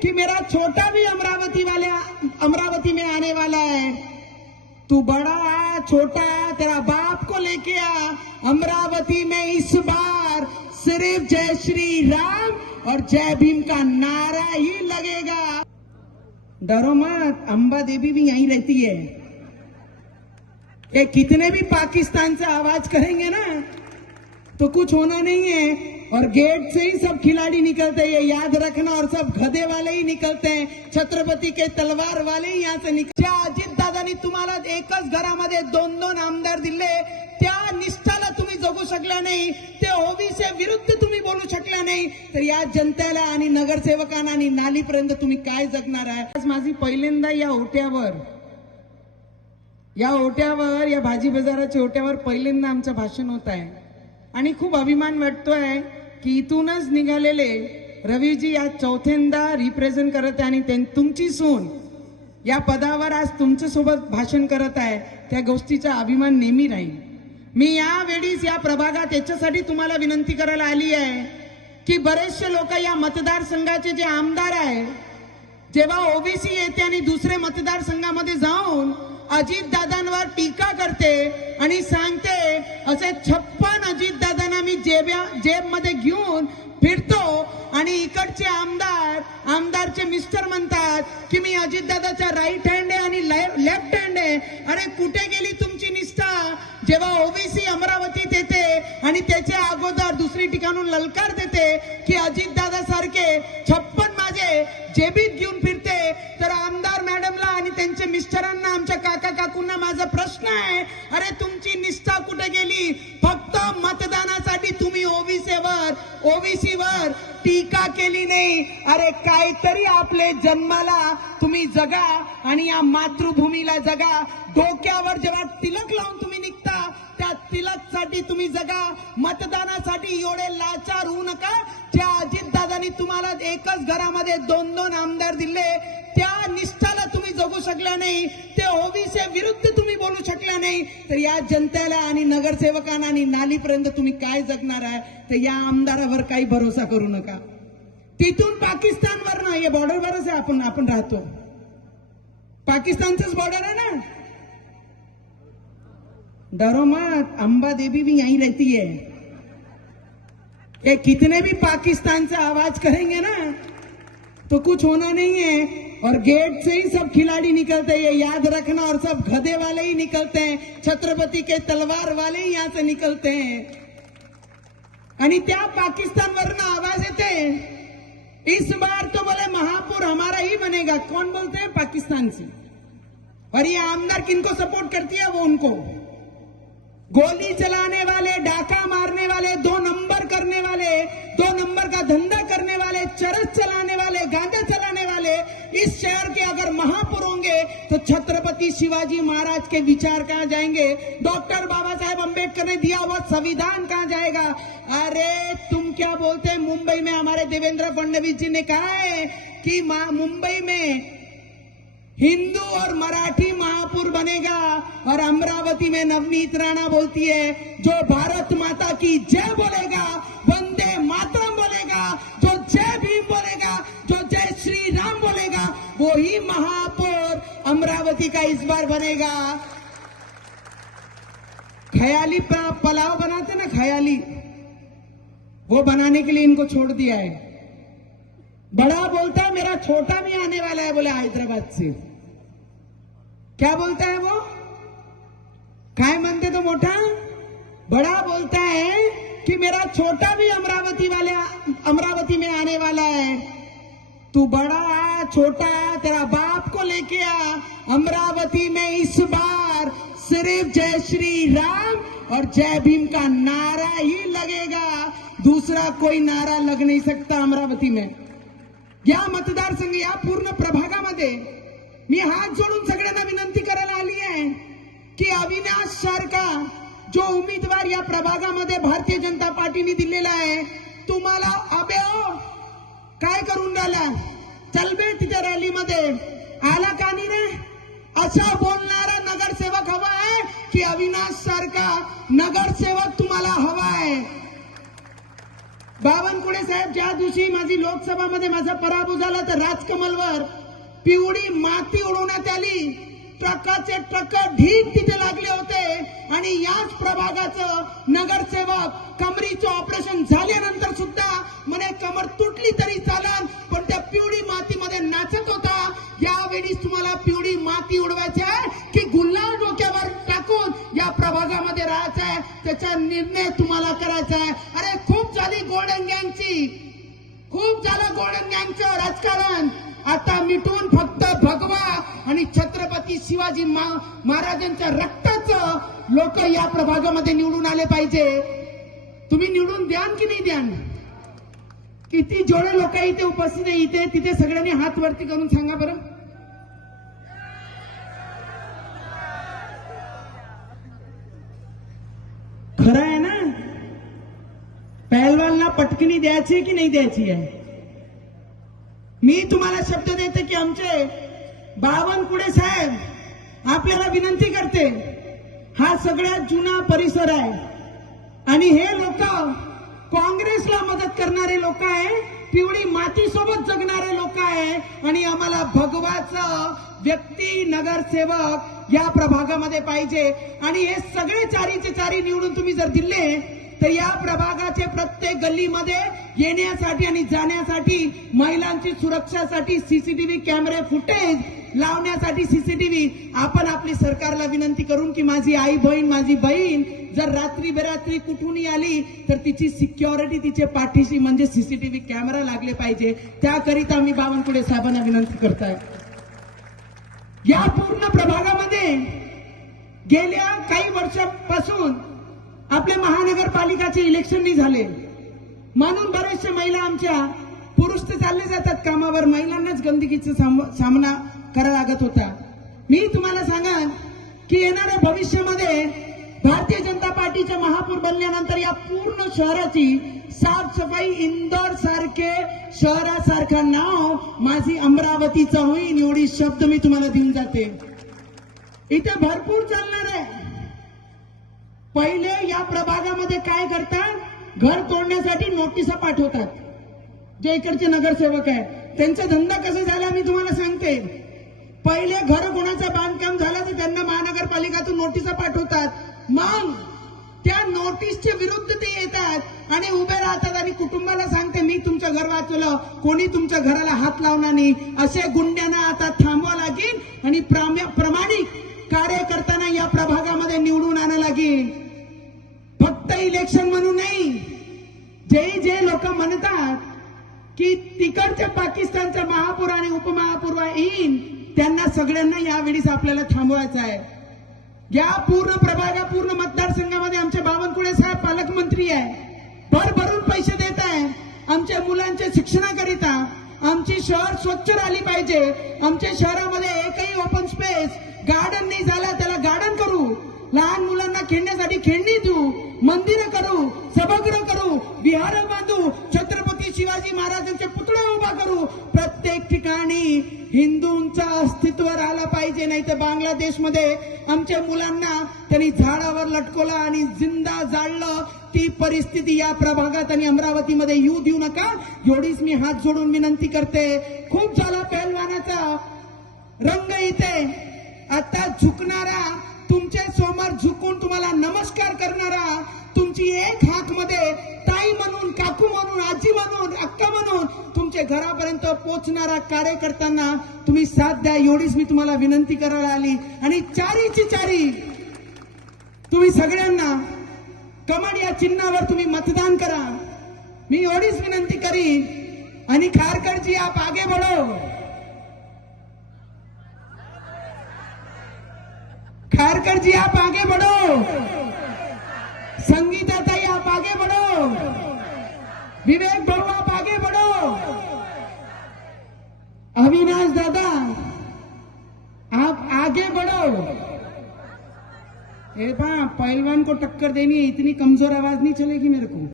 कि मेरा छोटा भी अमरावती में आने वाला है। तू बड़ा छोटा तेरा बाप को लेके आ, अमरावती में इस बार सिर्फ जय श्री राम और जय भीम का नारा ही लगेगा। डरो मत, अंबा देवी भी यहीं रहती है। ये कितने भी पाकिस्तान से आवाज करेंगे ना तो कुछ होना नहीं है। और गेट से ही सब खिलाड़ी निकलते हैं, ये याद रखना। और सब गधे वाले ही निकलते हैं, छत्रपती के तलवार वाले ही यहाँ से निकलते। अजित दादांनी तुम्हाला एकच घरामध्ये दोन दोन आमदार दिले, त्या निष्ठाला तुम्ही जगू शकला नाही, ते ओबीसी विरुद्ध तुम्ही बोलू शकला नाही, तर या जनतेला आणि नगरसेवकांना आणि नालीपर्यंत तुम्ही काय जगणार आहे। आज माझी पहिल्यांदा या ओट्यावर या भाजी बाजाराच्या ओट्यावर पहिल्यांदा आमचं भाषण होत आहे आणि खूप अभिमान वाटतोय की इथूनच निघालेले रवीजी आज चौथ्यांदा रिप्रेझेंट करत आहे आणि तुमची सून या पदावर आज तुमच्या सोबत भाषण करत आहे, त्या गोष्टीचा अभिमान नेहमी राहील। मी यावेळीस या प्रभागात याच्यासाठी तुम्हाला विनंती करायला आली आहे की बरेचसे लोक या मतदारसंघाचे जे आमदार आहे, जेव्हा ओबीसी येते आणि दुसरे मतदारसंघामध्ये जाऊन अजित दादांवर टीका करते आणि सांगते असे 56 अजित दादांना मी जेबमध्ये घेऊन फिरतो आणि इकडचे आमदारचे मिस्टर म्हणतात की मी अजित दादाचा राईट हँड आहे आणि लेफ्ट हँड आहे। अरे कुठे गेली तुमची निष्ठा जेव्हा ओबीसी अमरावतीत येते आणि त्याच्या अगोदर दुसरी ठिकाणून ललकार देते की अजित दादा सारखे 56 माझे जेबीत घेऊन फिरते। तर आमदार मॅडमला आणि त्यांच्या मिस्टरांना, आमच्या काका काकूंना माझा प्रश्न आहे, अरे तुमची निष्ठा कुठे गेली? फक्त मतदानासाठी तुम्ही ओबीसीवर टीका केली नाही। अरे काहीतरी आपले जन्माला तुम्ही जगा आणि या मातृभूमीला जगा। डोक्यावर जेव्हा तिलक लावून तुम्ही निघता त्या तिलकसाठी तुम्ही जगा, मतदानासाठी एवढे लाचार होऊ नका। ज्या अजित दादांनी तुम्हाला एकच घरामध्ये दोन दोन आमदार दिले, त्या निष्ठाला तुम्ही जगू शकला नाही, ते ओबीसी विरुद्ध तुम्ही बोलू शकला नाही, तर या जनतेला आणि नगरसेवकांना आणि नालीपर्यंत तुम्ही काय जगणार आहे? तर या आमदारावर काही भरोसा करू नका। तिथून पाकिस्तानवर ना, हे बॉर्डरवरच आहे, आपण राहतो, पाकिस्तानचंच बॉर्डर है ना। डरो मत, अंबा देवी भी यहीं रहती है। ये कितने भी पाकिस्तान से आवाज करेंगे ना तो कुछ होना नहीं है। और गेट से ही सब खिलाड़ी निकलते हैं, ये याद रखना। और सब गधे वाले ही निकलते हैं, छत्रपती के तलवार वाले ही यहाँ से निकलते हैं। आणि त्या पाकिस्तानवरनं आवाज येते, इस बार तो बोले महापुर हमारा ही बनेगा। कौन बोलते हैं? पाकिस्तान से। और ये आमदार किनको सपोर्ट करती है? वो उनको गोली चलाने वाले, डाका मारने वाले, 2 नंबर करने वाले, 2 नंबर का धंधा करने वाले, चरस चलाने वाले, गांजा चलाने वाले इस शहर के अगर महापुर होंगे तो छत्रपति शिवाजी महाराज के विचार कहाँ जाएंगे? डॉक्टर बाबा साहेब अम्बेडकर ने दिया हुआ संविधान कहाँ जाएगा? अरे तुम क्या बोलते हैं? मुंबई में हमारे देवेंद्र फडणवीस जी ने कहा है कि मुंबई में हिंदू और मराठी महापुर बनेगा। और अमरावती में नवनीत राणा बोलती है, जो भारत माता की जय बोलेगा, वंदे मातरम बोलेगा, जो जय भीम बोलेगा, जो जय श्री राम बोलेगा, वो ही महापौर अमरावती का इस बार बनेगा। ख्याली पुलाव बनाते ना, ख्याली, वो बनाने के लिए इनको छोड़ दिया है। बड़ा बोलता है मेरा छोटा भी आने वाला है, बोले हैदराबाद से। क्या बोलता है वो? काय म्हणते तो मोठा? बड़ा बोलता है कि मेरा छोटा भी अमरावती में आने वाला है। तू बड़ा छोटा तेरा बाप को लेके आ, अमरावती में इस बार सिर्फ जय श्री राम और जय भीम का नारा ही लगेगा, दूसरा कोई नारा लग नहीं सकता अमरावती में। या मतदारसंघ, या पूर्ण प्रभागामध्ये मी हात जोडून सगळ्यांना विनंती करायला आली आहे की अविनाश सारखा जो उमेदवार या प्रभागामध्ये भारतीय जनता पार्टीने दिलेला आहे, तुम्हाला अबे हो काय करून राहिला? चल बे तिच्या रॅलीमध्ये आला का नाही रे? असा बोलणारा नगरसेवक हवा आहे की अविनाश सारखा नगरसेवक तुम्हाला हवा आहे? बावनकुळे साहेब, ज्या दिवशी माझी लोकसभामध्ये माझा पराभव झाला तर राजकमलवर पिवळी माती उडवण्यात आली. ट्रकाचे ट्रक ढीग तिथे लागले होते आणि याच प्रभागाचं नगरसेवक कमरीचं ऑपरेशन झाल्यानंतर सुद्धा म्हणे कमर तुटली तरी चालन, पण त्या पिवळी मातीमध्ये नाचत होता. यावेळी तुम्हाला पिवळी माती उडवायची आहे की गुलाल डोक्यावर टाकून या प्रभागामध्ये राहायचं आहे, त्याचा निर्णय तुम्हाला करायचा आहे. अरे खूप झाली गोल्डन गँगची, खूप झालं गोल्डन गँगचं राजकारण. आता मिटून फक्त भगवा आणि छत्रपती शिवाजी महाराजांच्या रक्ताचं लोक या प्रभागामध्ये निवडून आले पाहिजे. तुम्ही निवडून द्यान की नाही द्यान? किती जेवढे लोक इथे उपस्थित आहे इथे तिथे सगळ्यांनी हात वरती करून सांगा बरं. खरं आहे ना? पहलवानला पटकनी द्यायची की नाही द्यायची आहे? मी तुम्हाला शब्द देते की आमचे बावनकुळे साहेब आपल्याला विनंती करते, हा सगळ्यात जुना परिसर आहे आणि हे लोक काँग्रेसला मदत करणारे लोक आहे, पिवळी माती सोबत जगणारे लोक आहे आणि आम्हाला भगवाचं व्यक्ती नगरसेवक या प्रभागामध्ये पाहिजे. आणि हे सगळे चारीचे चारी निवडून तुम्ही जर दिले तर या प्रभागाचे प्रत्येक गल्लीमध्ये येण्यासाठी आणि जाण्यासाठी महिलांची सुरक्षासाठी सीसीटीव्ही कॅमेरे फुटेज लावण्यासाठी सीसीटीव्ही आपण आपली सरकारला विनंती करून की माझी आई बहीण माझी बहीण जर रात्री बेरात्री कुठूनही आली तर तिची सिक्युरिटी तिचे पाठीशी म्हणजे सीसीटीव्ही कॅमेरा लागले पाहिजे. त्याकरिता मी बावनकुळे साहेबांना विनंती करताय. या पूर्ण प्रभागामध्ये गेल्या काही वर्षापासून आपल्या महानगरपालिकाचे इलेक्शन नाही झाले म्हणून बरेचशे महिला आमच्या पुरुष तर चालले जातात कामावर, महिलांनाच गंदगीचा सामना करावा लागत होता. मी तुम्हाला सांगेन की येणाऱ्या भविष्यामध्ये भारतीय जनता पार्टीच्या महापौर बनल्यानंतर या पूर्ण शहराची साफसफाई इंदोर सारखे शहरासारखं नाव माझी अमरावतीचं होईल एवढी शब्द मी तुम्हाला देऊन जाते. इथे भरपूर चालणार आहे. पहिले या प्रभागामध्ये काय करतात, घर तोडण्यासाठी नोटिसा पाठवतात. जे इकडचे नगरसेवक आहे त्यांचा धंदा कसा झाला मी तुम्हाला सांगते. पहिले घर कोणाचं बांधकाम झालं तर त्यांना महानगरपालिकातून नोटिसा पाठवतात, मग त्या नोटीसच्या विरुद्ध ते येतात आणि उभे राहतात आणि कुटुंबाला सांगते मी तुमचं घर वाचवलं, कोणी तुमच्या घराला हात लावणार नाही. असे गुंड्यांना आता थांबवा लागेल आणि प्रामाणिक कार्य करताना या प्रभागामध्ये निवडून आणायला लागेल. फक्त इलेक्शन म्हणून नाही. जे लोक म्हणतात की तिकडच्या पाकिस्तानचा महापौर आणि उपमहापौर येईन त्यांना सगळ्यांना यावेळी आपल्याला थांबवायचं आहे. या पूर्ण प्रभागा पूर्ण मतदारसंघामध्ये आमचे बावनकुळे साहेब पालकमंत्री आहे, भरभरून पैसे देत आहे आमच्या मुलांच्या शिक्षणाकरिता. आमची शहर स्वच्छ राहिली पाहिजे. आमच्या शहरामध्ये एकही ओपन स्पेस गार्डन नाही झाला त्याला गार्डन करू, लहान मुलांना खेळण्यासाठी खेळणी देऊ, मंदिरं करू, सभागृह करू, विहार बांधू, छत्रपती शिवाजी महाराजांचे पुतळे उभा करू. प्रत्येक ठिकाणी हिंदूंचं अस्तित्व राहिलं पाहिजे. नाही तर बांगलादेशमध्ये आमच्या मुलांना त्यांनी झाडावर लटकवलं आणि जिंदा जाळलं. ती परिस्थिती या प्रभागात आणि अमरावतीमध्ये येऊ देऊ नका एवढीच मी हात जोडून विनंती करते. खूप झाला पहलवानाचा रंग इथे. आता झुकणारा तुमच्या समोर झुकून तुम्हाला नमस्कार करणारा, तुमची एक हाक मध्ये ताई म्हणून, काकू म्हणून, आजी म्हणून, अक्का म्हणून तुमच्या घरापर्यंत पोहोचणारा कार्यकर्त्यांना तुम्ही साथ द्या एवढीच मी तुम्हाला विनंती करायला आली. आणि चारीची चारी तुम्ही सगळ्यांना कमळ या चिन्हावर तुम्ही मतदान करा मी एवढीच विनंती करी. आणि खारकरजी आप आगे बढ़ो, खारकर जी आप आगे बढ़ो, संगीता ताई आप आगे बढ़ो, विवेक भाऊ आप आगे बढ़ो, अविनाश दादा आप आगे बढ़ो. पहलवान को टक्कर देनी है, इतनी कमजोर आवाज नहीं चलेगी मेरे को.